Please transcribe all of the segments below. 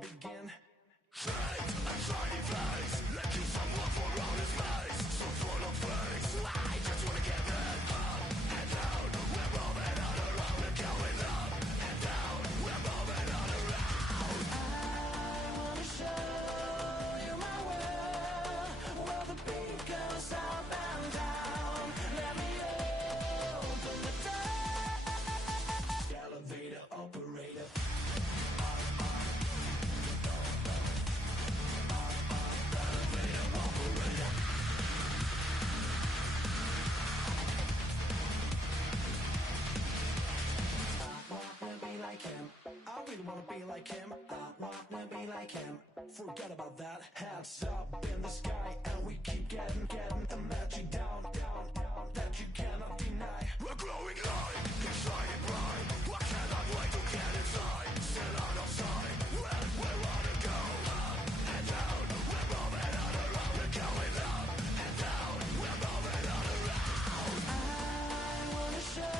begin. Fate, a shiny face, let you someone for outer space. So full of face, I just wanna get it up and down. We're moving on around, we're going up and down. We're moving on around. I wanna show you my world, where the beat goes up and down. Let me open the door. Elevator operator. Like him, I really wanna be like him. I wanna be like him. Forget about that. Hands up in the sky, and we keep getting the magic down, that you cannot deny. We're glowing light, it's shining bright. I cannot wait to get inside. Still out of sight. Where wanna go? Up and down. We're moving on around. We're going up and down. We're moving on around. I wanna show.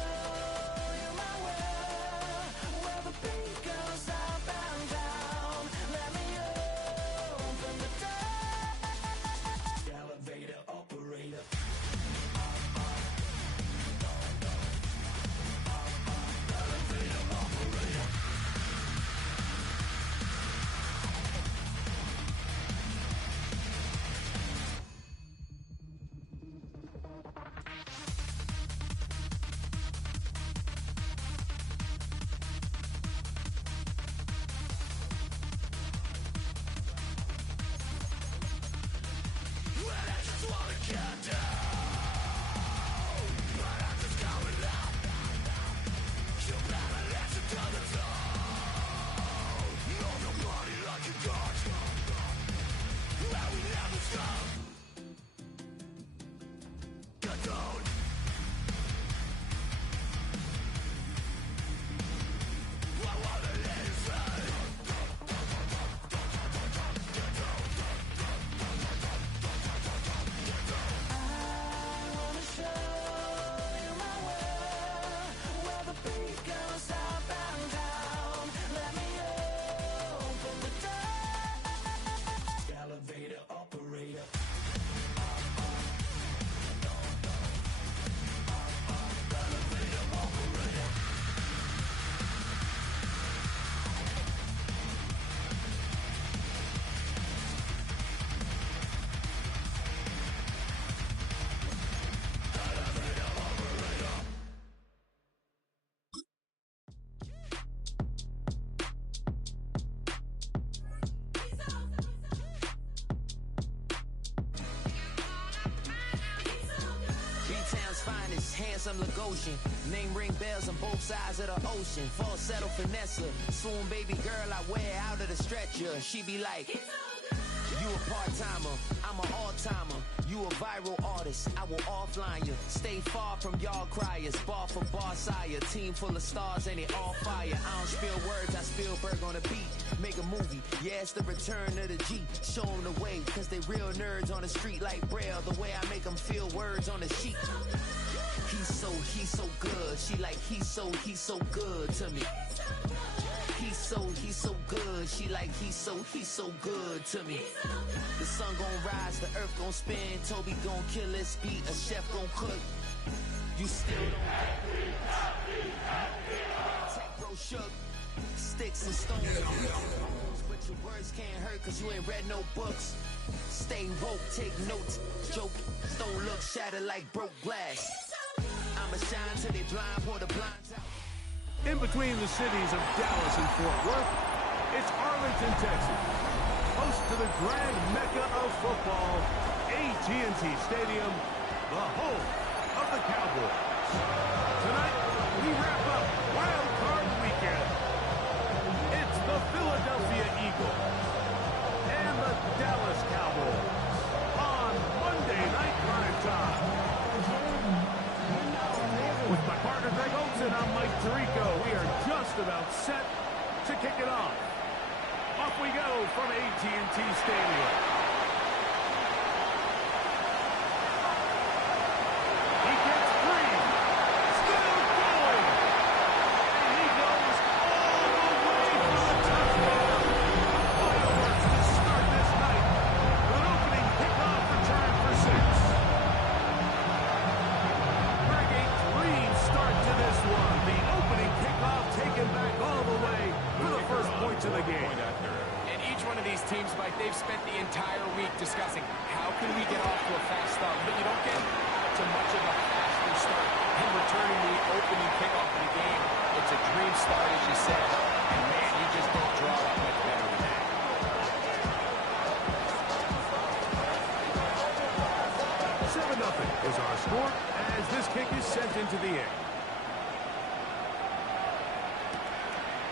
Handsome Lagosian, name ring bells on both sides of the ocean. Falsetto finesse, swoon baby girl I wear out of the stretcher. She be like, you a part-timer, I'm an all-timer. You a viral artist, I will offline you. Stay far from y'all criers, bar for bar sire. Team full of stars and it all fire. I don't spill words, I Spielberg on the beat. Make a movie, yeah, it's the return of the G. Show them the way, cause they real nerds on the street like Braille. The way I make them feel words on the sheet. He's so good. She like, he's so good to me. He's so good. She like, he's so good to me. The sun gon' rise, the earth gon' spin. Toby gon' kill this beat, a chef gon' cook. You still don't Tech bro shook. Sticks and stones. But your words can't hurt cause you ain't read no books. Stay woke, take notes. Joke, don't look shattered like broke glass. I'ma shine till they blind, pour the blinds out. In between the cities of Dallas and Fort Worth, it's Arlington, Texas. Host to the grand mecca of football, AT&T Stadium, the home of the Cowboys. Tonight, we wrap up Wild Card Weekend. It's the Philadelphia Eagles and the Dallas Cowboys on Monday Night Primetime. With my partner Greg Olson, I'm Mike Tirico. We are just about set to kick it off. Off we go from AT&T Stadium. He gets free. Still going. And he goes all the way for the touchdown. into the game. And each one of these teams, Mike, they've spent the entire week discussing how can we get off to a fast start. But you don't get out to much of a faster start in returning the opening kickoff of the game. It's a dream start, as you said. And, man, you just don't draw up much better than that. 7-0 is our score as this kick is sent into the air.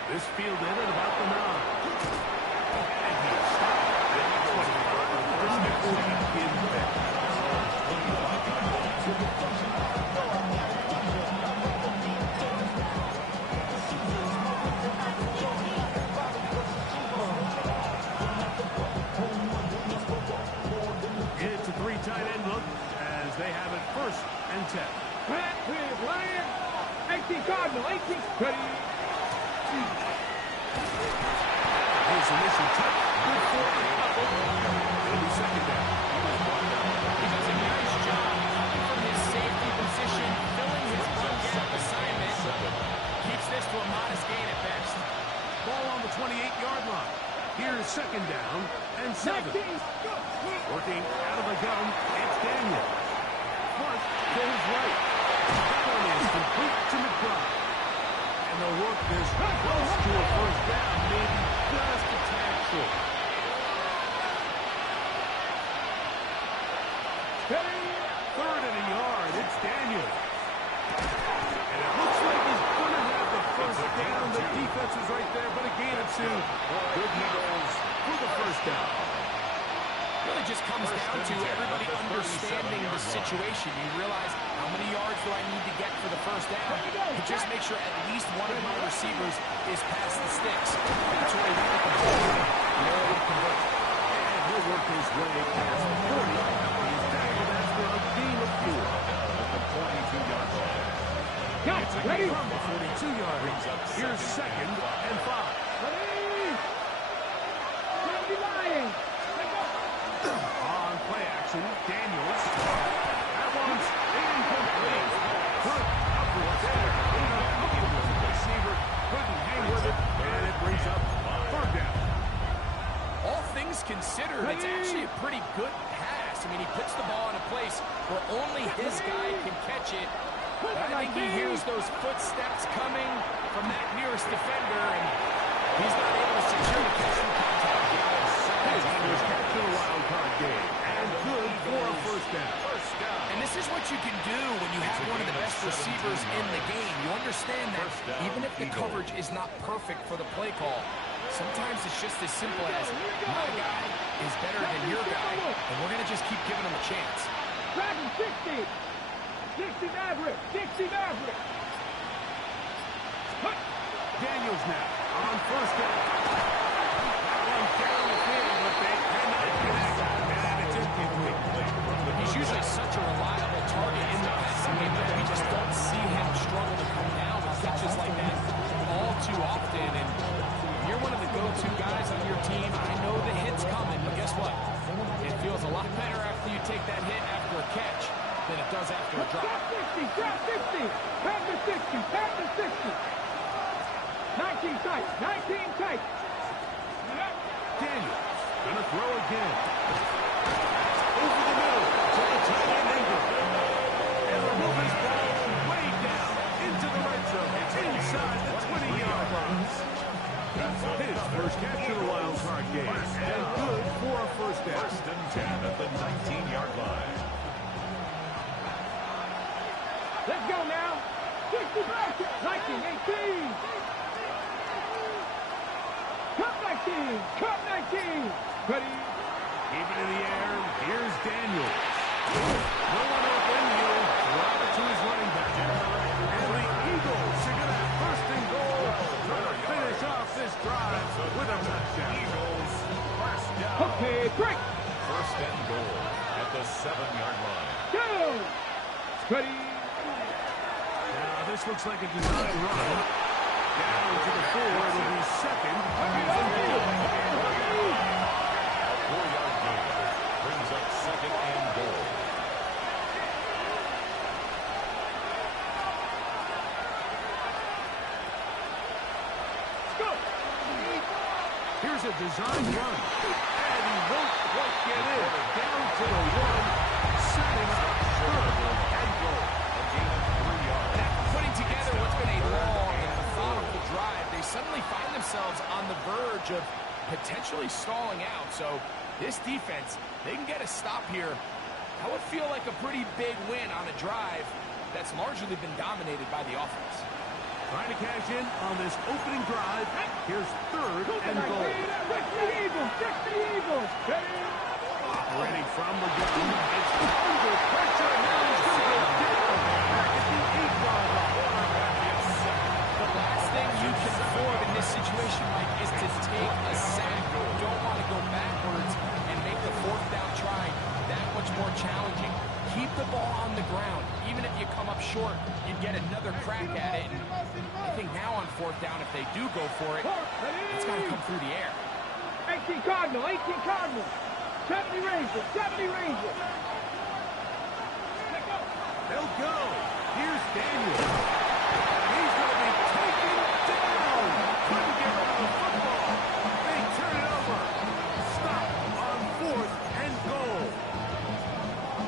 This fielded at about the 9. And he's stopped at the 20. It's a 3 tight end look as they have it 1st and 10. Lion, 18 Cardinal, 18. Ready. His initial touch, good for a couple. It'll be 2nd down. He does a nice job from his safety position, filling his run gap assignment. Keeps this to a modest gain at best. Ball on the 28-yard line. Here's 2nd down and 7. Working out of the gun, it's Daniel. Front to his right. That one is complete to McBride. And they'll work this close to a 1st down, maybe just a tad short. Third and a yard, it's Daniel. And it looks like he's going to have the 1st down. The defense is right there, but a gain of 2. Good Eagles for the 1st down. Really just comes down to everybody understanding the situation. You realize how many yards do I need to get for the 1st down, and just make sure at least one of my receivers is past the sticks. That's where I need to convert. And he'll work his way past the 40. He's tackled after a gain of 4 at the 22-yard line. It's a gain from the 42-yard line. Here's 2nd and 5. On play action, Daniels. That one's incomplete. Good upward there. The receiver couldn't hang with it, and it brings up 3rd down. All things considered, it's actually a pretty good pass. I mean, he puts the ball in a place where only his guy can catch it. But I think he hears those footsteps coming from that nearest defender, and he's not able to secure the catch from contact. His was captured a wild card game, and good for a 1st down. And this is what you can do when you have one of the best receivers in the game. You understand that even if the coverage is not perfect for the play call, sometimes it's just as simple as my guy is better than your guy, and we're going to just keep giving him a chance. Dragon 60. 60 Maverick. 60 Maverick. Daniels now on 1st down. Down the field, but they cannot connect, and it's incomplete. He's usually such a reliable target in the passing game that we just don't see him struggle to come down with catches like that all too often. And you're one of the go-to guys on your team. I know the hit's coming, but guess what? It feels a lot better after you take that hit after a catch than it does after a drop. Drop 60. Drop 60. Pass the 60. Pass the 60. 19 tight. 19 tight. Daniels gonna throw again. Over the middle to the tight end Ingram. And the move is ball way down into the red zone. It's inside the 20-yard line. His 1st catch of the wild card game. And good for a 1st down. 1st and 10 at the 19-yard line. Let's go now. 60 back. 19, 18. Cut 19. Cut 19. Ready. Keep it in the air. Here's Daniels. No one open. He'll drop it to his running back. And the Eagles are going to have 1st and goal. Trying to finish off this drive with a touchdown. Eagles 1st down. Okay, break. 1st and goal at the 7-yard line. Go. Ready. Now this looks like a design run. Down to the 4. It'll be 2nd and goal. A 4-yard gain brings up 2nd and goal. Go. Here's a design run. And he won't quite get in. Down to the 1, setting up third and goal. A gain of 3 yards. After putting together what's been a long and methodical drive, they suddenly find themselves on the verge of potentially stalling out. So this defense, they can get a stop here. That would feel like a pretty big win on a drive that's largely been dominated by the offense. Trying to cash in on this opening drive. Here's third and goal. Ready from the gun. It's under pressure. Now he's going to go down. Back at the 8-yard line. The last thing you can afford in this situation, Mike, is to take a sack. You don't want to go backwards and make the 4th down try that much more challenging. Keep the ball on the ground. Even if you come up short, you get another crack at it. And I think now on 4th down, if they do go for it, it's got to come through the air. 18 Cardinal, 18 Cardinal. 70 Rangers, 70 Rangers. They'll go. Here's Daniel. He's going to be taken down. Couldn't get rid of the football. They turn it over. Stop on 4th and goal.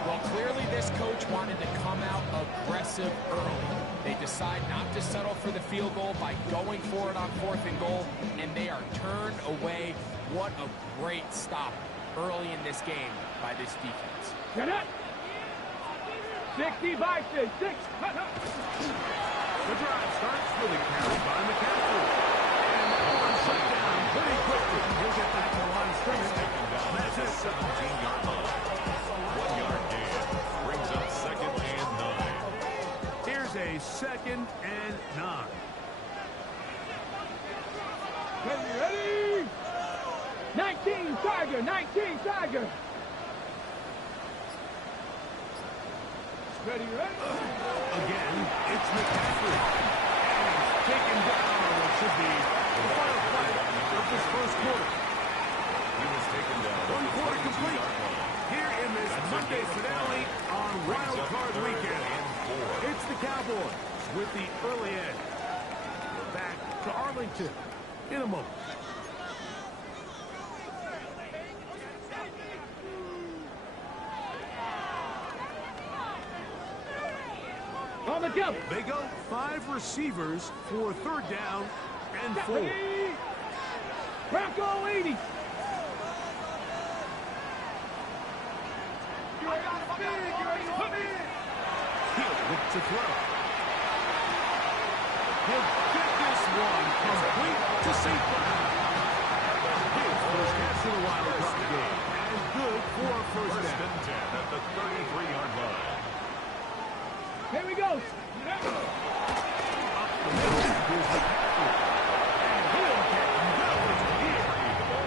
Well, clearly this coach wanted to come out aggressive early. They decide not to settle for the field goal by going for it on 4th and goal, and they are turned away. What a great stop early in this game by this defense. Get up. 60 Bison, 6. The drive starts with a carry by McCaffrey. And one shut down pretty quickly. He'll get back to the line of scrimmage. That's it. 17-yard line. 1-yard gain. Brings up 2nd and 9. Here's a 2nd and 9. Ready? 19 Tiger, 19 Tiger. Ready? Again, it's McCaffrey. And he's taken down on what should be the final play of this first quarter. He was taken down. 1 quarter complete. Here in this Monday finale on Wild Card Weekend. It's the Cowboys with the early edge. We're back to Arlington in a moment. On the jump. They go 5 receivers for 3rd down and 4. Bronco 80. He'll look to throw. He'll get this one complete to safety. His first catch in the Wild Card game. And good for a first First down. and 10 at the 33-yard line. Here we go. Up the middle. Here's McCaffrey. And he'll get nothing here.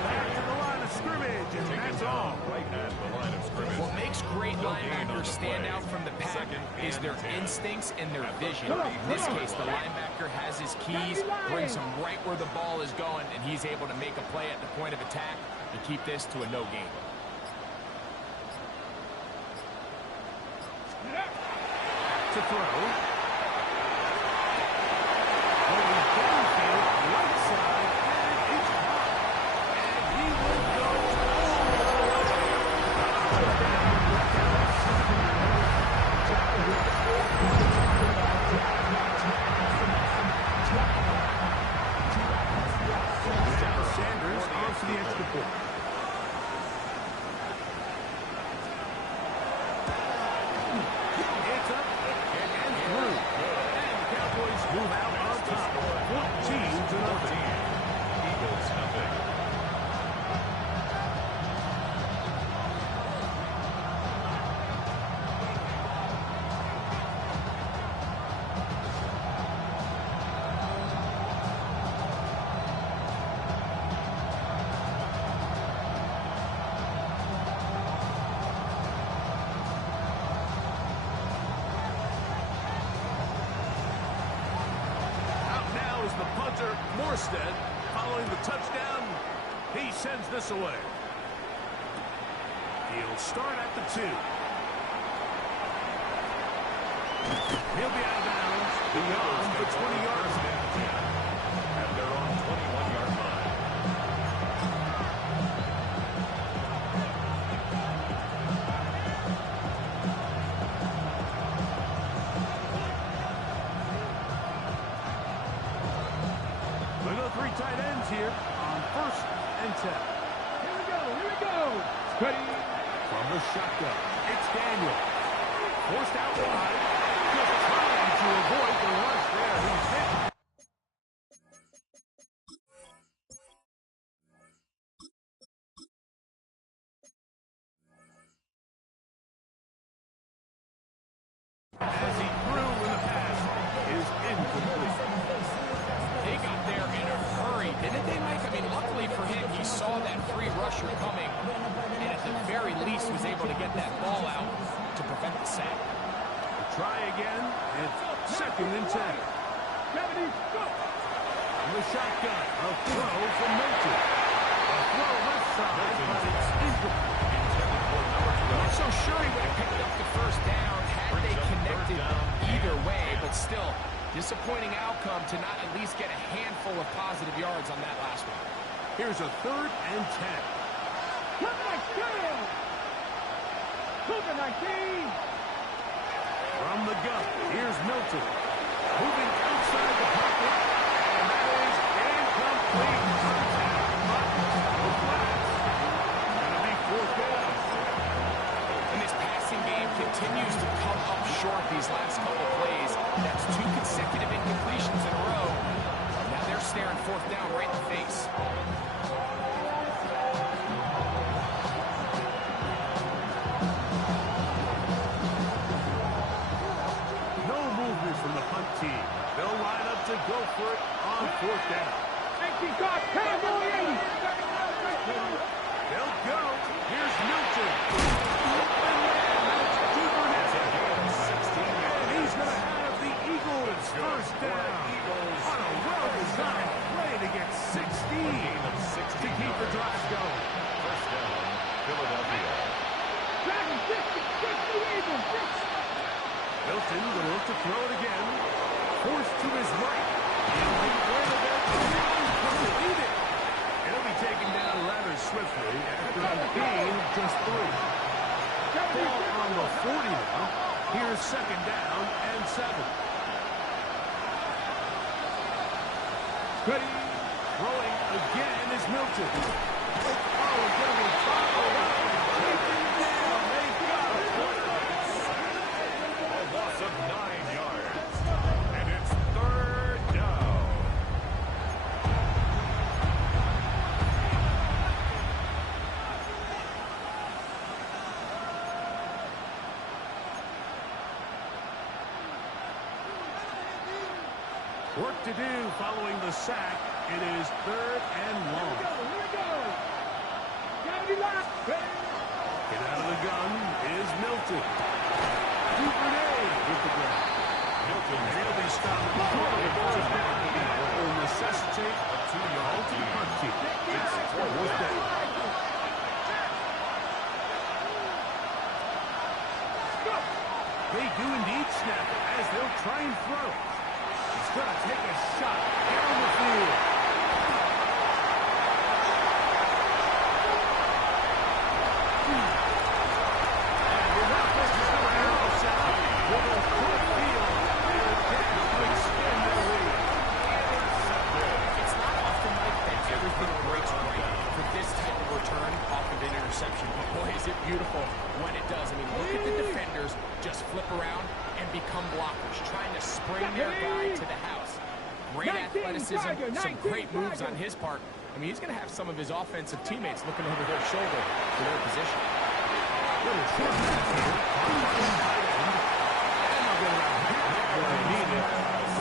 Back to the line of scrimmage, and that's all. Right at the line of scrimmage. What makes great linebackers stand out from the pack is their instincts and their vision. In this case, the linebacker has his keys, brings him right where the ball is going, and he's able to make a play at the point of attack and keep this to a no gain. To throw. Going downfield, right side, and it's caught. And he will go Sanders on to the extra point. It's up and through. And the Cowboys move out on top. 14-0. Eagles nothing. Out now is the punter, Morstead. Following the touchdown, he sends this away. He'll start at the 2. He'll be out of bounds beyond the 20-yard line. At their own 21-yard line. and 10. Here we go, here we go. Ready. From the shotgun, it's Daniel. Forced out wide. Just trying to avoid the rush there. He's hit. As he threw in the pass is incomplete. They got there in a hurry, didn't they, Mike? I mean, luckily for him, he saw that free rusher coming, and at the very least was able to get that ball out to prevent the sack. Try again. It's 2nd and 10. 70, go. From the shotgun, a throw from Milton. A throw left side, but it's incomplete. Not so sure he would have picked up the first down had they connected either way, but still, disappointing outcome to not at least get a handful of positive yards on that last one. Here's a 3rd and 10. Cougar 19. From the gun, here's Milton. Moving outside the pocket, and that is incomplete. Contact, but no flags. Gonna be 4th down. And this passing game continues to come up short these last couple plays. That's 2 consecutive incompletions in a row. Now they're staring 4th down right in the face. No movement from the punt team. They'll line up to go for it on 4th down. 80 guard, category 80. They'll go. Here's Milton. And he's going to have the Eagles first down on a well-designed play to get 16 to keep the drive going. First down, Philadelphia. Dragon 60 Eagles. Milton going to look to throw it again. Forced to his right. He'll be rid of it. Completed. It'll be taken down rather swiftly after a gain of just 3. Ball on the 40 now. Here's 2nd down and 7. Ready. Throwing again is Milton. Oh, going to be fouled. Taken down. They got it. A loss of 9 yards. And it's 3rd down. Work to do following the sack. It is 3rd and long. Here we go. 70 left. Get out of the gun is Milton. Duvernay with the grab. Milton And he'll be stopped short of 1st down. That will necessitate a 2-yard punt kick. It's 4th down. They do indeed snap it as they'll try and throw. He's going to take a shot down the field. And without this, he's going to help us out with a quick field. They're down to extend their lead. It's not often like that everything breaks right for this type of return off of an interception. But boy, is it beautiful when it does. I mean, look at the defenders just flip around and become blockers, trying to spring their guy to the house. Great athleticism, some great moves on his part. I mean, he's going to have some of his offensive teammates looking over their shoulder for their position. Little short pass here. And they'll get around where they need it.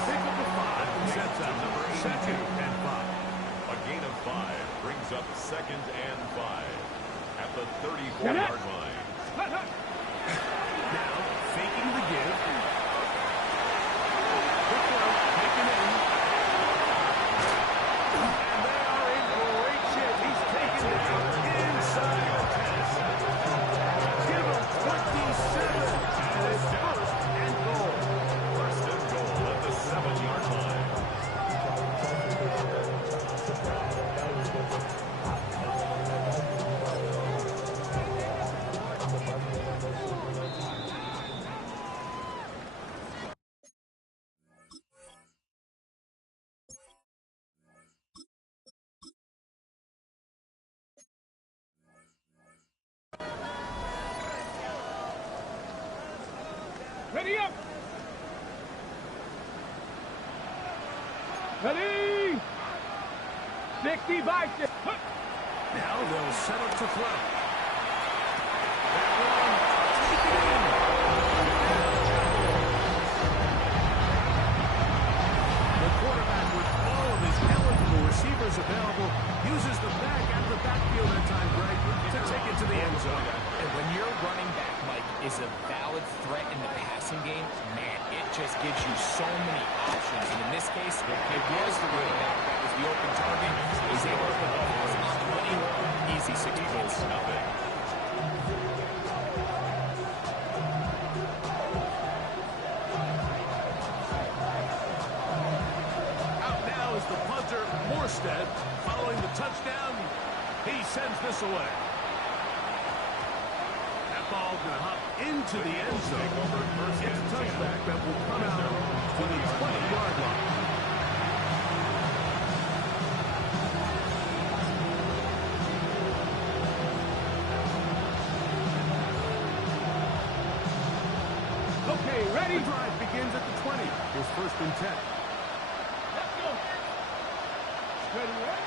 Pick up the 5 and sets up 2nd and 5. A gain of 5 brings up 2nd and 5 at the 34-yard line. Now, faking the give. Quick throw, taken in. And they are in great shape. He's taken down inside the 10. Give him 27. And it's 1st and goal. 1st and goal at the 7-yard line. Ready up. Ready. 60 by 6. Now they'll set up to throw. That one, take it in. The quarterback, with all of his eligible receivers available, uses the back out of the backfield that time, Greg, to take it to the end zone. And when your running back, Mike, is a valid threat in the passing game, man, it just gives you so many options. And in this case, it was the running back that was the open target. He's able to put the pass on the money. Easy 6 points. Out now is the punter, Morstead. Following the touchdown, he sends this away. That ball going to hop into the end zone. It's a touchback that will come out to the 20-yard line. Okay, ready. The drive begins at the 20. Here's 1st and 10. Let's go. Ready, ready.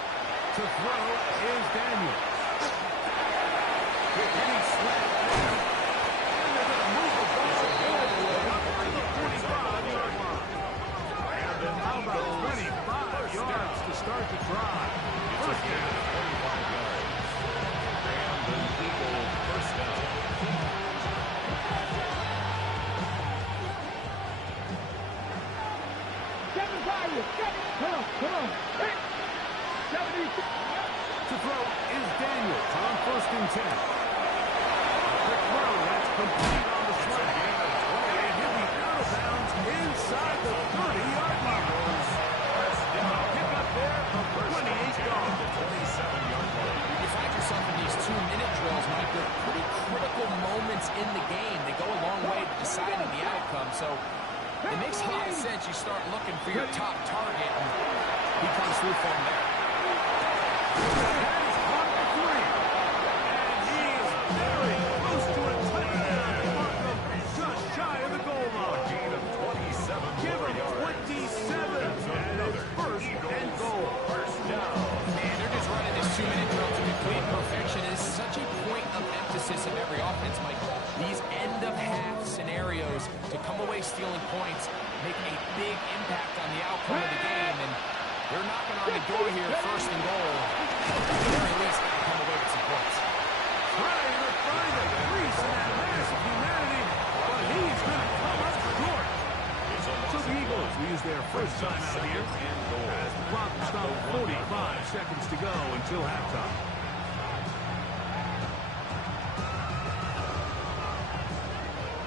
To throw is Daniel. Any slap there. And they're going to move the ball all the way up to the 45-yard line. And how about 25 yards to start the drive? First down. 25 yards. And an Eagle first down. Come on. Hey. 70. To throw is Daniels on 1st and 10. The throw, that's complete on the flag. And he'll be out of bounds inside the 30-yard line. Pick up there of 28 yards. 27-yard line. You find yourself in these 2-minute drills, Mike. They're pretty critical moments in the game. They go a long way to deciding the outcome. So it makes a lot of sense. You start looking for your top target, and he comes through from there. That is caught for 3. And he is very close to a touchdown. Markham just shy of the goal line. Gain of 27. Give him 27. And it's 1st and goal. First down. Man, they're just running this 2-minute drill to complete perfection. It is such a point of emphasis of every offense, Mike. These end-of-half scenarios to come away stealing points make a big impact on the outcome of the game, and they're knocking on the door here, 1st and goal. At the very least, they come away with some points. Trying to find a crease in that mass of humanity, but he's going to come up short. So the Eagles will use their first time out here as the clock will stop 45 seconds to go until halftime.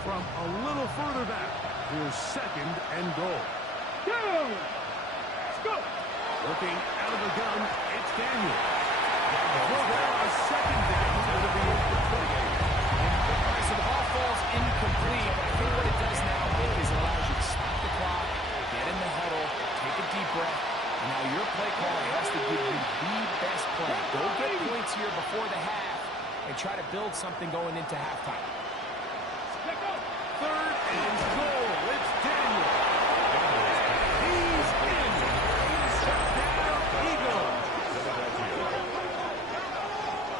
From a little further back, here's 2nd and goal. Go. Let's go. Looking out of the gun, it's Daniel. Well, there are 2nd down. It'll be in for 28. All right, so the ball falls incomplete, but I think what it does now is it allows you to stop the clock, get in the huddle, take a deep breath, and now your play caller has to give you the best play. Go get points here before the half and try to build something going into halftime. Let's go. 3rd and goal. It's Daniel. He's in. Touchdown, Eagles.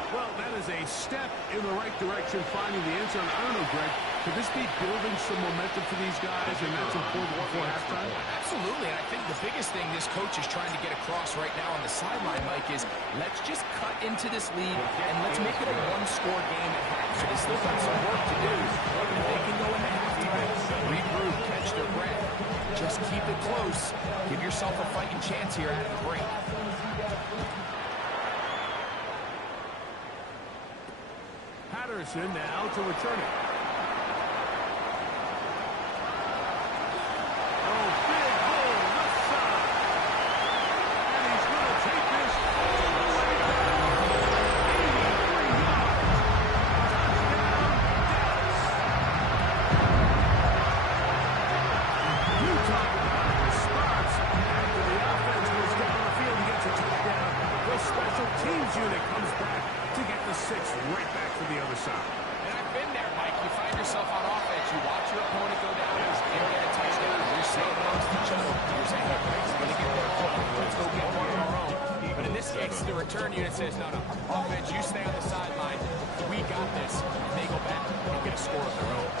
Well, that is a step in the right direction, finding the end zone. I don't know, Greg, could this be building some momentum for these guys, and that's important before halftime? Absolutely, and I think the biggest thing this coach is trying to get across right now on the sideline, Mike, is let's just cut into this lead and let's make it a one-score game at half. So they still got some work to do. If they can go into halftime, regroup, catch their breath, just keep it close. Give yourself a fighting chance here out of the break. Patterson now to return it. Oh, big hole, left side. And he's going to take this all the way down. 83 yards. Touchdown, Dallas. You talk about a response after the offense goes down the field and gets a touchdown. The special teams unit comes back to get the 6 right back to the other side. And I been there, Mike. You find yourself on offense. You watch your opponent go down and get a touchdown. You're saying amongst each other. You're saying, hey, we're going to get the ball. Let's go get one of our own. But in this case, the return unit says, no. Offense, you stay on the sideline. We got this. And they go back and get a score of their own.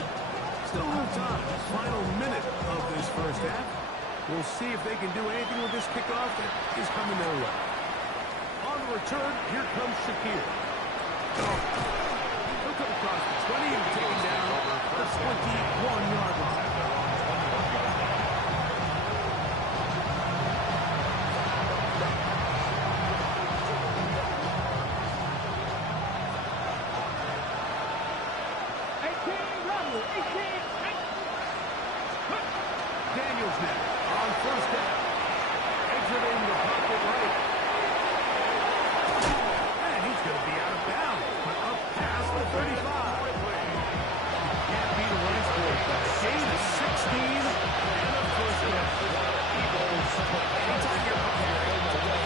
Still a little time. Final minute of this first half. We'll see if they can do anything with this kickoff that is coming their way. On the return, here comes Shakir. He'll come across the 20 and take him down the 21-yard line. 18. Daniels now on first down. Exiting the pocket right. And he's going to be out of bounds. Up past the 35. Can't beat a run for it. Gain of 16 and a first down. Anytime you're preparing to win,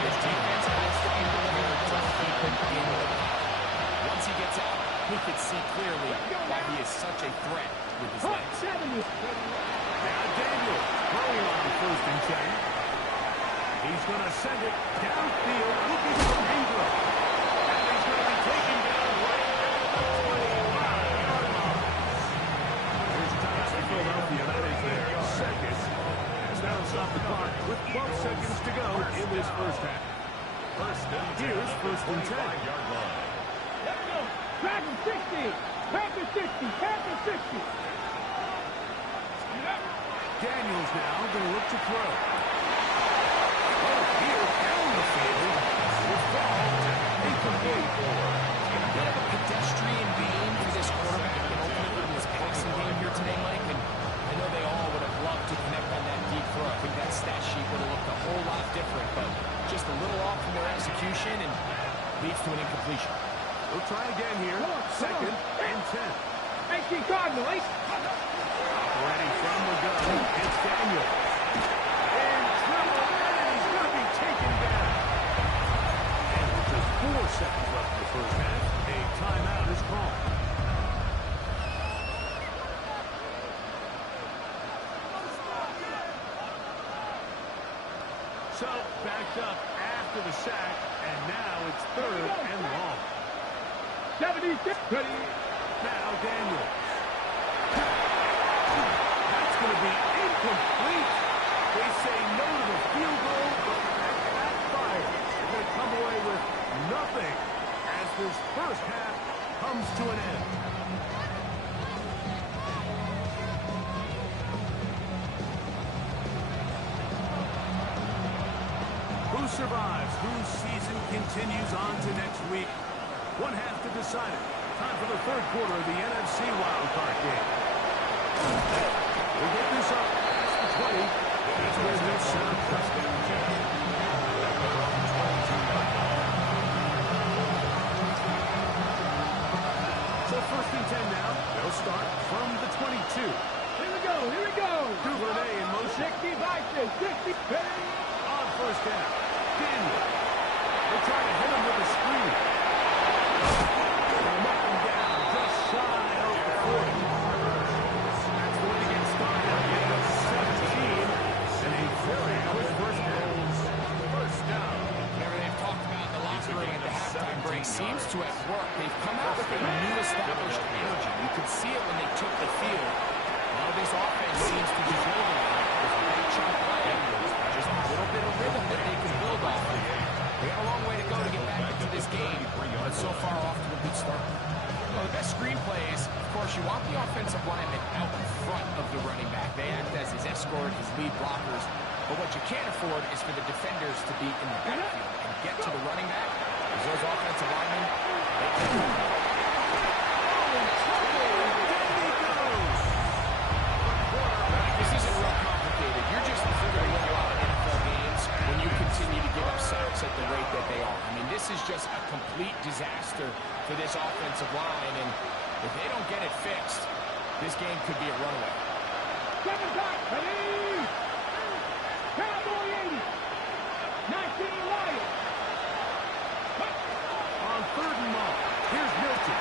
his defense has to be prepared to keep him in the pocket. Once he gets out, he can see clearly why he is such a threat with his legs. Now Daniel throwing on first and 10. He's going to send it downfield, looking for Ingram. And he's going to be taken down right at the 25-yard line. Here's Thomas for Philadelphia. That is their second. As that'll stop the clock with 12 seconds to go in this first half. Here's first and 10. Dragon 60. Panther 60. Panther 60. Daniels now going to look to throw. Oh, here down the field. With ball incomplete. A bit of a pedestrian game for this quarterback and ultimately in this passing game here today, Mike. And I know they all would have loved to connect on that deep throw. I think that stat sheet would have looked a whole lot different, but just a little off from their execution and leads to an incompletion. We'll try again here. Second and 10. 18 Cardinal. Operating from the gun, it's Daniel. And trouble, and he's going to be taken down. And with just 4 seconds left in the first half, a timeout is called. So, backed up after the sack, and now it's third and long. 76. Ready. Now Daniel. That's going to be incomplete. They say no to the field goal, but that backfire. They're going to come away with nothing as this first half comes to an end. Who survives? Whose season continues on to next week? One half to decide it. Time for the third quarter of the NFC wildcard game. We'll get this up past the 20. That's where they'll set up touchdown. So first and 10 now. They'll start from the 22. Here we go. Duvernay in motion. 60 Vices. 60. Ready. On first down. Daniel. They're trying to hit him with a screen. Seems to have worked. They've come out with a new established energy. You could see it when they took the field. Now this offense seems to be building on it. With a big chunk play, just a little bit of rhythm that they can build off of. They got a long way to go to get back into this game, but so far off to a good start. Well, the best screenplays, of course, you want the offensive lineman out in front of the running back. They act as his escort, his lead blockers. But what you can't afford is for the defenders to be in the backfield and get to the running back. Those offensive linemen, they can move. This isn't real complicated. You're just figuring out NFL games when you continue to give up sacks at the rate that they are. I mean, this is just a complete disaster for this offensive line, and if they don't get it fixed, this game could be a runaway. Second time. Ready. Cowboy 80. 19 Lions. On third and long, here's Milton.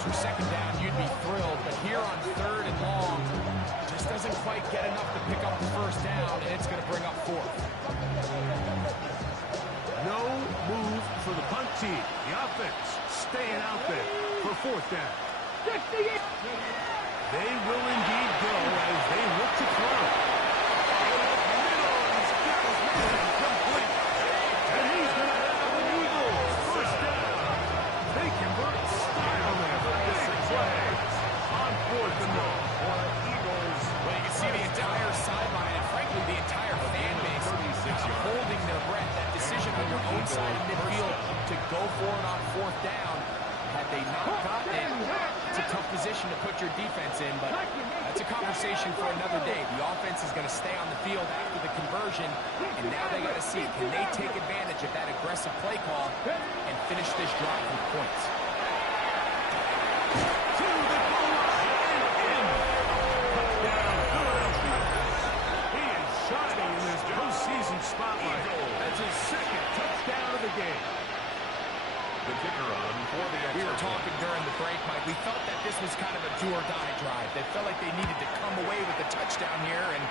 first or second down, you'd be thrilled. But here on 3rd and long, just doesn't quite get enough to pick up the first down, and it's going to bring up 4th. No move for the punt team. The offense staying out there for 4th down. 68. They will indeed go as they look to throw. Complete. And he's going to have an Eagles first down. They convert style there. Big play on 4th and long. Eagles. Well, you can see the entire sideline and, frankly, the entire fan base holding their breath. That decision on your own side of midfield to go for it on 4th down. Had they not gotten it, it's a tough position to put your defense in, but that's a conversation for another day. The offense is going to stay on the field after the conversion, and now they got to see, can they take advantage of that aggressive play call and finish this drive with points? To the goal line and in. Touchdown, Philadelphia. He is shining in this postseason spotlight. That's his 2nd touchdown of the game. The kicker on for the extra. We were talking during the break, Mike. We felt that this was kind of a do-or-die drive. They felt like they needed to come away with the touchdown here, and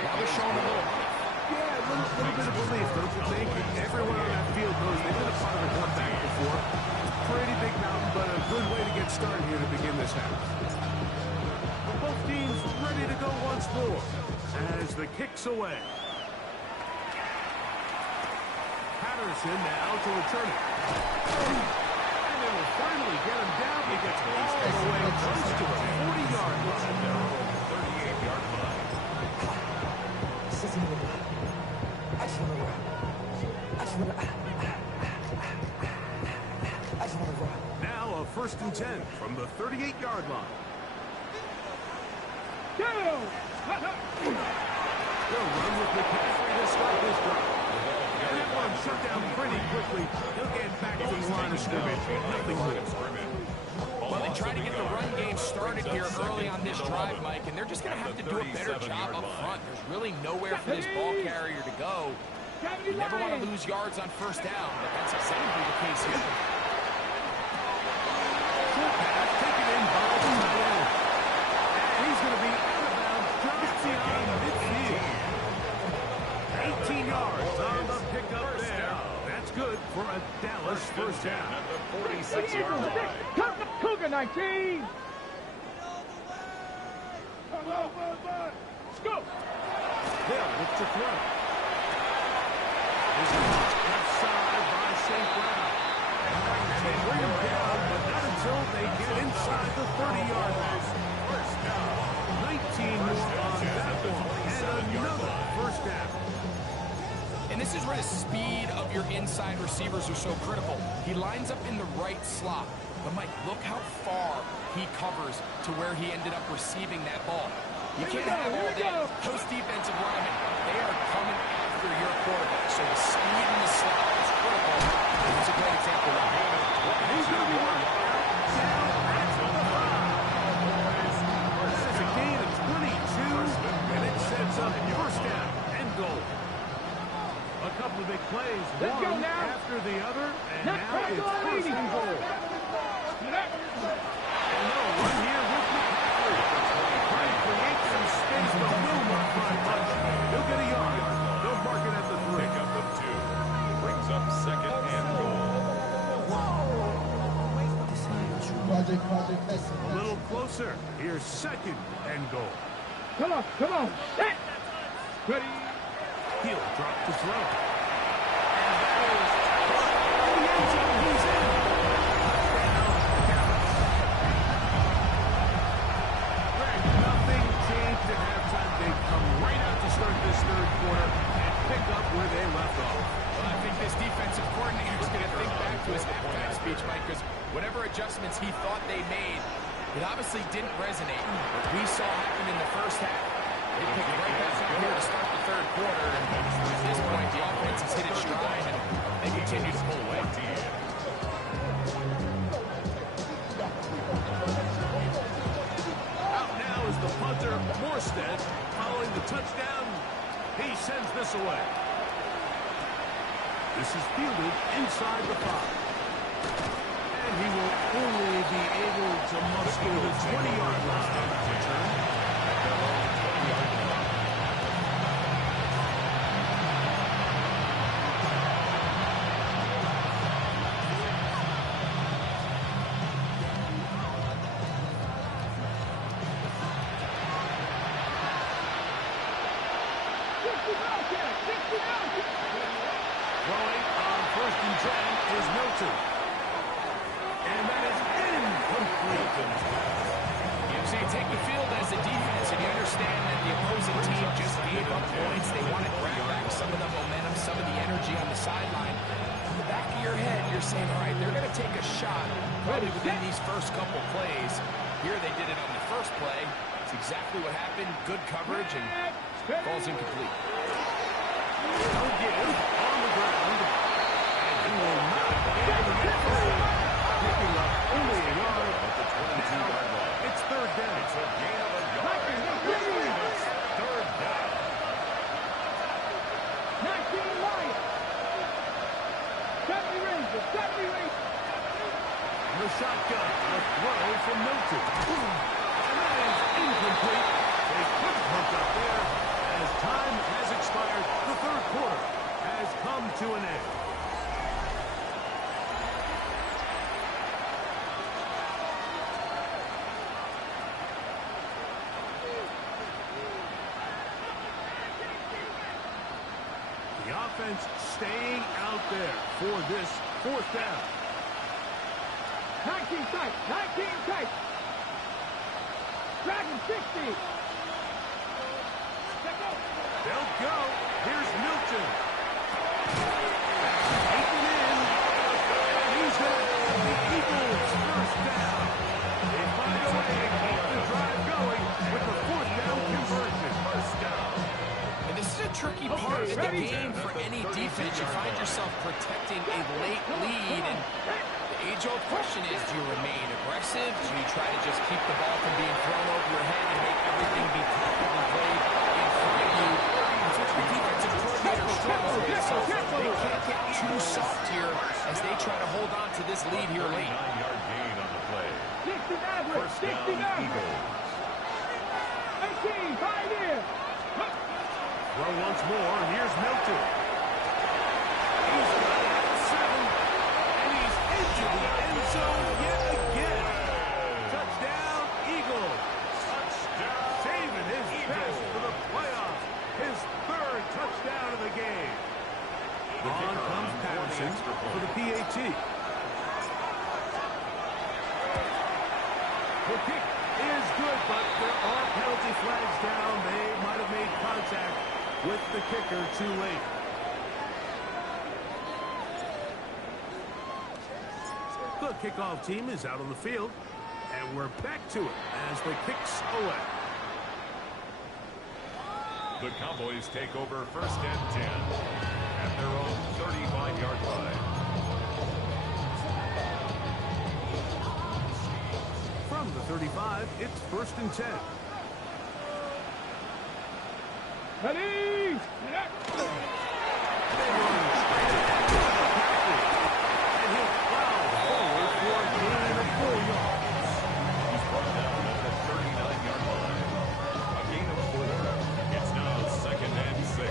now they're showing a little life. Yeah, a little bit of relief, don't you think? Everyone on that field knows they've been a part of a comeback before. Pretty big mountain, but a good way to get started here to begin this half. Both teams ready to go once more as the kick's away. Patterson now to return it. And they will finally get him down. He gets all the way close to the 40-yard line. 38-yard line. Now a 1st and 10 from the 38-yard line. They'll run with McCaffrey to start this drive. And that one shut down pretty quickly. He'll get back to the line of scrimmage. Nothing more. Well, they try to get the run game started here early on this drive, Mike, and they're just going to have to do a better job up front. There's really nowhere for this ball carrier to go. You never want to lose yards on 1st down, but that's exactly the case here. Taken in by the tight end. And he's going to be out of bounds just beyond midfield. 18 yards on the pickup there. That's good for a Dallas first down. At the 46-yard line. Cougar 19. Go. They'll look to throw. This is left side by St. Brown. And they bring him down, but not until they get inside the 30-yard line. First down. 19 on that one. And another first down. And this is where the speed of your inside receivers are so critical. He lines up in the right slot. But, Mike, look how far he covers to where he ended up receiving that ball. You can't have all day. Those defensive linemen, they are coming after your quarterback. So the speed in the slot is critical. It's a great example of that. He's going to be down at the 5. This is a gain of 22, and it sets up first down and goal. A couple of big plays, one after the other, and now it's first and goal. And they'll run here with McCaffrey. Trying to create some space, but will not find much. He'll get a yard. They'll mark it at the 3. Pick up the 2. Brings up 2nd and goal. A little closer. Here's 2nd and goal. Come on. Set. Ready. He'll drop the throw. And that is the end zone. He's in. Greg, nothing changed at halftime. They come right out to start this 3rd quarter and pick up where they left off. Well, I think this defensive coordinator is going to think back to his halftime speech, Mike, because whatever adjustments he thought they made, it obviously didn't resonate. What we saw happen in the first half, they picked right back up here to start the 3rd quarter, and at this point, the offense has hit its stride, and they continue to pull away. Out now is the punter, Morstead, following the touchdown. He sends this away. This is fielded inside the 5. And he will only be able Throwing on 1st and 10 is Milton. And that is incomplete. So you take the field as a defense, and you understand that the opposing team just gave up points. They want to grab back some of the momentum, some of the energy on the sideline. In the back of your head, you're saying, all right, they're going to take a shot probably within these first couple plays. Here they did it on the first play. It's exactly what happened. Good coverage, and falls incomplete. No give on the ground. And he will not be able to get through. Picking up only a yard at the 22-yard line. It's 3rd down. It's a gain of a yard. 3rd down. 19 Lions. 70 Rangers. 70 Rangers. The shotgun. A throw from Milton. And that is incomplete. They couldn't hook up there. As time has expired, the 3rd quarter has come to an end. The offense staying out there for this 4th down. 19 tight. 19 tight. Dragon 60. They'll go. Here's Milton. Taken in. And he's going to have the Eagles' 1st down. They find a way to keep the drive going with the 4th down conversion. 1st down. And this is a tricky part of the game for any defense. You find yourself protecting a late lead, and the age-old question is, do you remain aggressive? Do you try to just keep the ball from being thrown over your head and make everything be properly played in front of you? That's what the defensive coordinator struggles with. So they can't get too soft here as they try to hold on to this lead here late. 9-yard gain on the play. 60 average. 1st 60 down, average. Eagles. 18. 5 in. Throw once more. Here's Milton. He's got it at 7. And he's into the end zone yet again. Touchdown, Eagles. Touchdown. Saving his best for the playoffs. His 3rd touchdown of the game. On comes Patterson for the PAT. The kick is good, but there are penalty flags down. They might have made contact with the kicker too late. The kickoff team is out on the field, and we're back to it as the kick's away. The Cowboys take over 1st and 10 at their own 35-yard line. From the 35, it's 1st and 10. Ready. He's brought down at the 39-yard line. A gain of 4. It's now 2nd and 6.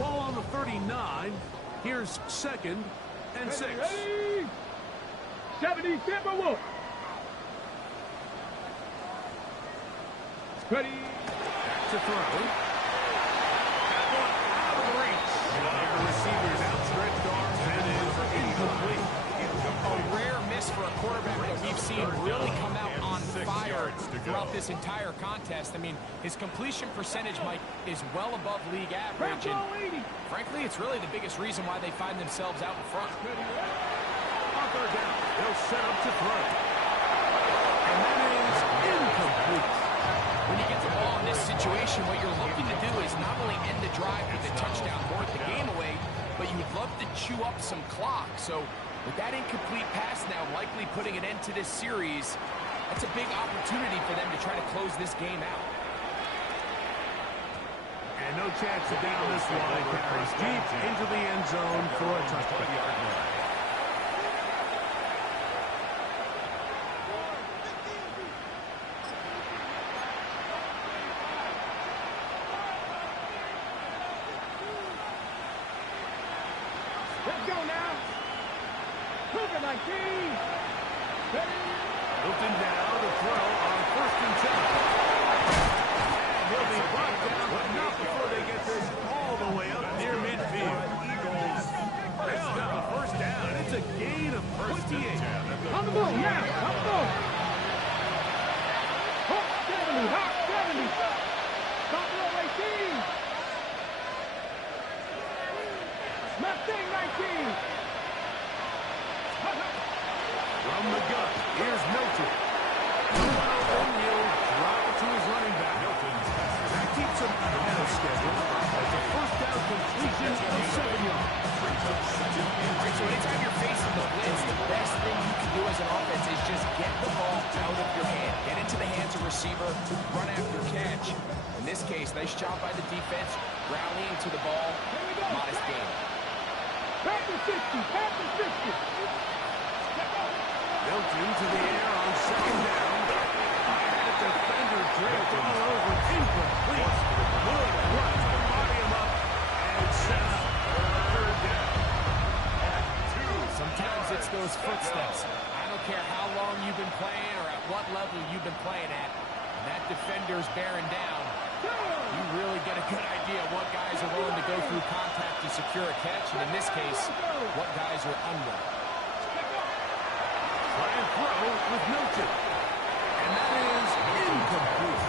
Ball on the 39. Here's 2nd and 6. Ready. 70 Timberwolves. Ready. Back to throw. That one out of reach. The receiver's outstretched arms and is incomplete. A rare miss for a quarterback that we've seen really come out on fire throughout this entire contest. I mean, his completion percentage, Mike, is well above league average. And frankly, it's really the biggest reason why they find themselves out in front. On 3rd down, they'll set up to throw. And that is incomplete. When you get the ball in this situation, what you're looking to do is not only end the drive with a touchdown, worth the game away, but you would love to chew up some clock. So with that incomplete pass now likely putting an end to this series, that's a big opportunity for them to try to close this game out. And no chance to down this one. Carries deep into the end zone for a touchdown. Let's go now. Cougar 19. Ready. Hilton down to throw on 1st and 10. And he'll be brought down, but not before they get this all the way up near midfield. Eagles pick up a first down. It's a gain of 28. On the move, now, on the move. Hawk 70, Hawk 70. Top row 18. Mustang 19. From the gun, here's Milton. He'll drop it to his running back. That keeps him ahead of schedule. As a first down completion of 7 yards. All right, so anytime you're facing the blitz, the best thing you can do as an offense is just get the ball out of your hand. Get into the hands of receiver, run after catch. In this case, nice job by the defense, rallying to the ball, modest gain. Panther 60, Panther 60. Milton to the air on second down. And a defender draped all over. Incomplete. Good run to body him up and set up third down. Sometimes it's those footsteps. I don't care how long you've been playing or at what level you've been playing at. When that defender's bearing down, you really get a good idea of what guys are willing to go through contact to secure a catch, and in this case, what guys are unwilling. Try and throw with Milton. And that is incomplete.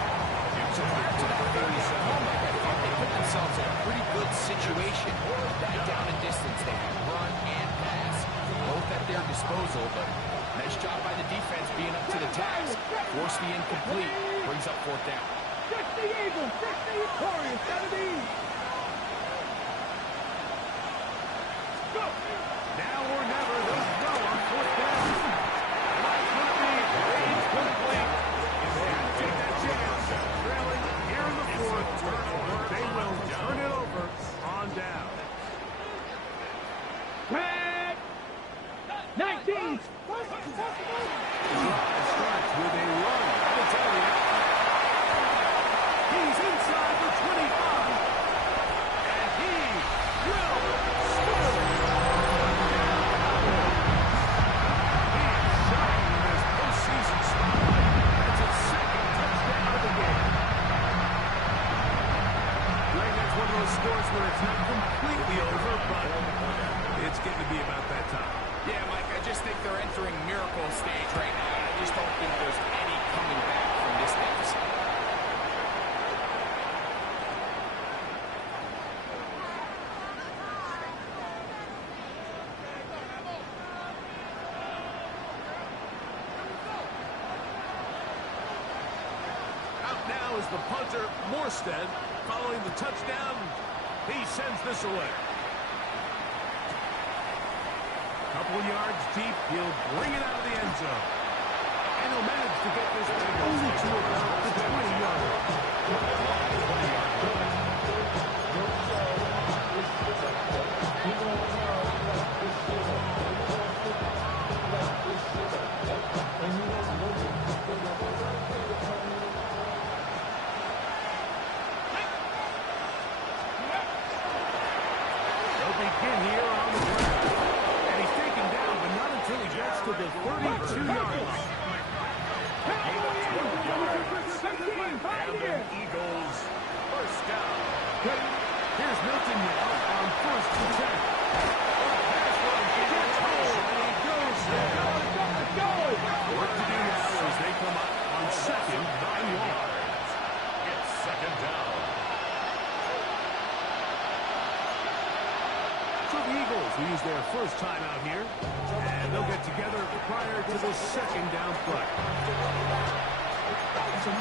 So prior to that 37, Mike, I thought they put themselves in a pretty good situation. That down and distance, they had run and pass, both at their disposal, but nice job by the defense being up to the task. Force the incomplete, brings up fourth down. 60 Eagles, 60 Victorious, 70. Go! Now or never, they'll go on fourth down. That's going to be incomplete. They have to take that chance. Trailing here in the fourth. They will turn it over on down. Tag! 19. Drive starts with a run. I tell you. He's inside the 25. And he will score. He is shining in this postseason spotlight. That's his second touchdown of the game. Greg, that's one of those scores where it's not completely over, but it's getting to be about that time. Yeah, Mike, I just think they're entering miracle stage right now. I just don't think there's any coming back from this deficit. Out now is the punter, Morstead. Following the touchdown, he sends this away. Couple yards deep, he'll bring it out of the end zone. And he'll manage to get this back only to about the 20-yard line. They'll begin here on the ground. And he's taken down, but not until he gets to the 32-yard line. Eagles first down. Here's Milton now on first and 10. Pass rush, he gets home, and he goes there. Work to do now as they come up on second and 1. It's second down. So the Eagles will use their first time out here, and they'll get together prior to the second down play. Down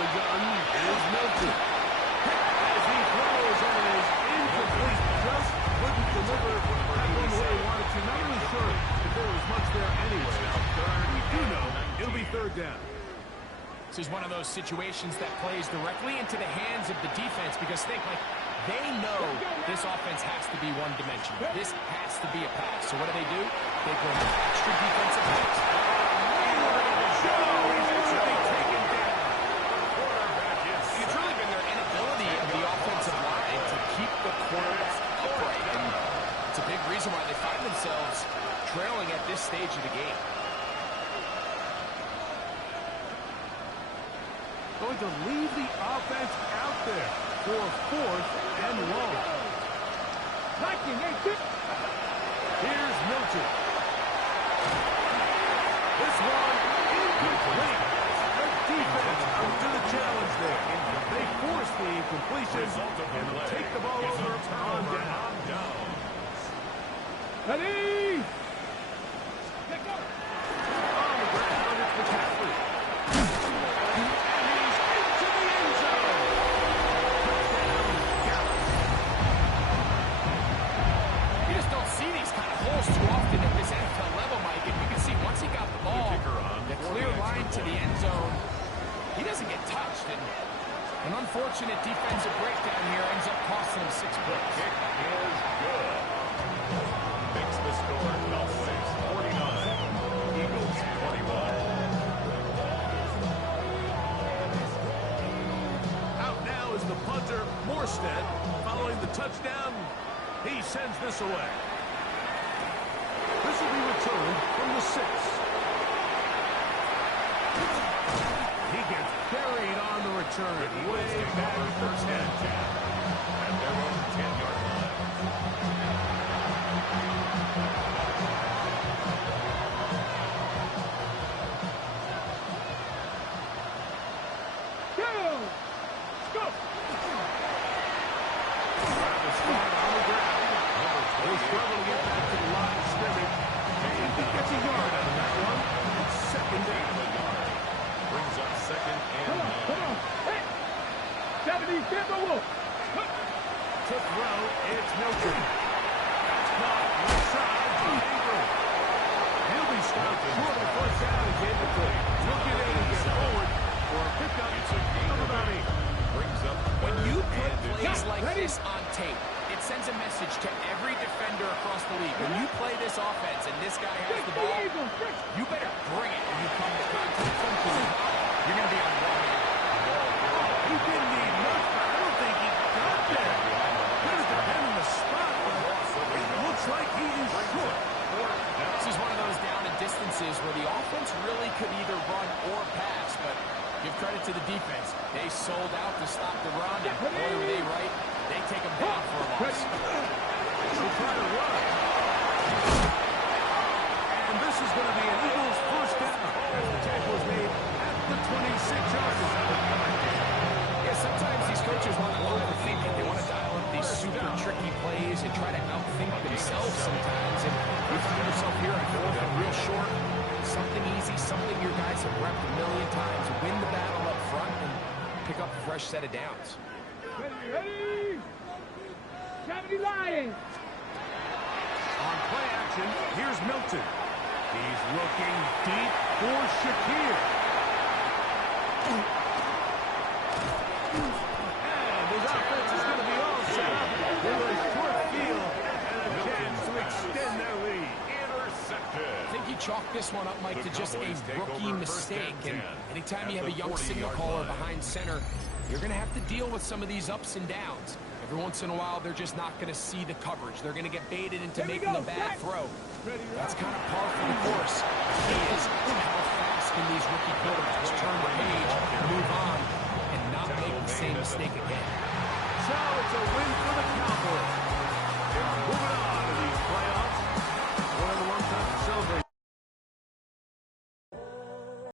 the gun is Milton. As he throws, and it is incomplete. Just couldn't deliver that one where he wanted to. Not really sure if there was much there anyway. We do know it'll be third down. This is one of those situations that plays directly into the hands of the defense because think, like, they know this offense has to be one-dimensional. This has to be a pass. So what do? They bring extra defensive backs. It's really been their inability of the going to leave the offense out there for 4th and long. Here's Milton. This one incomplete. The defense up to the challenge there. They force the incompletion and take the ball over on down. Ready? On the ground, it's McCaffrey. And he's into the end zone. Touchdown, Dallas. You just don't see these kind of holes too often at this NFL level, Mike. And you can see once he got the ball, the clear line to the end zone, he doesn't get touched. And an unfortunate defensive breakdown here ends up costing him 6 points. Kick is good. Makes the score Cowboys 49, Eagles 21. Out now is the punter, Morstead. Following the touchdown, he sends this away. This will be returned from the 6. He gets buried on the return. Way back for 10. At their own 10-yard line. Go! Travis Scott on the ground. He'll struggle to get back to the line of scrimmage. And he gets a yard out of that one. It's 2nd down. Brings up 2nd and Come 9. on. Hey! 70, Timber Wolf. To throw, it's Milton. That's caught inside to Ingram. He'll be stopped short of 1st down and get the play. He'll get in and get forward for a pickup of about 8. Brings up When you put and plays 8. like this on tape, it sends a message to every defender across the league. When you play this offense and this guy has the ball, you better bring it when you come to contact him, because you're going to be on one man. He didn't need much, but I don't think he got there. Could have defended the spot, but it looks like he is short. This is one of those down and distances where the offense really could either run or pass, but give credit to the defense. They sold out to stop the run, and boy, were they right. They take them down for a loss. He'll try to run. And this is going to be an Eagles 1st down as the tackle is made at the 26-yard line. Yeah, sometimes these coaches want to overthink it. They want to dial up these super tricky plays and try to outthink themselves sometimes. And you find yourself here at 4th and real short. Something easy, something your guys have repped a million times. Win the battle up front and pick up a fresh set of downs. Ready? 70 Lions. On play action, here's Milton. He's looking deep for Shakir. And his offense is going to be all set up with a short field and a chance to extend their lead. Intercepted. I think you chalk this one up, Mike, to just a rookie mistake. And anytime you have a young signal caller behind center, you're going to have to deal with some of these ups and downs. Every once in a while, they're just not going to see the coverage. They're going to get baited into making a bad throw. That's kind of par for the course. The key is how fast can these rookie quarterbacks turn the page, move on, and not make the same mistake again. So it's a win for the Cowboys.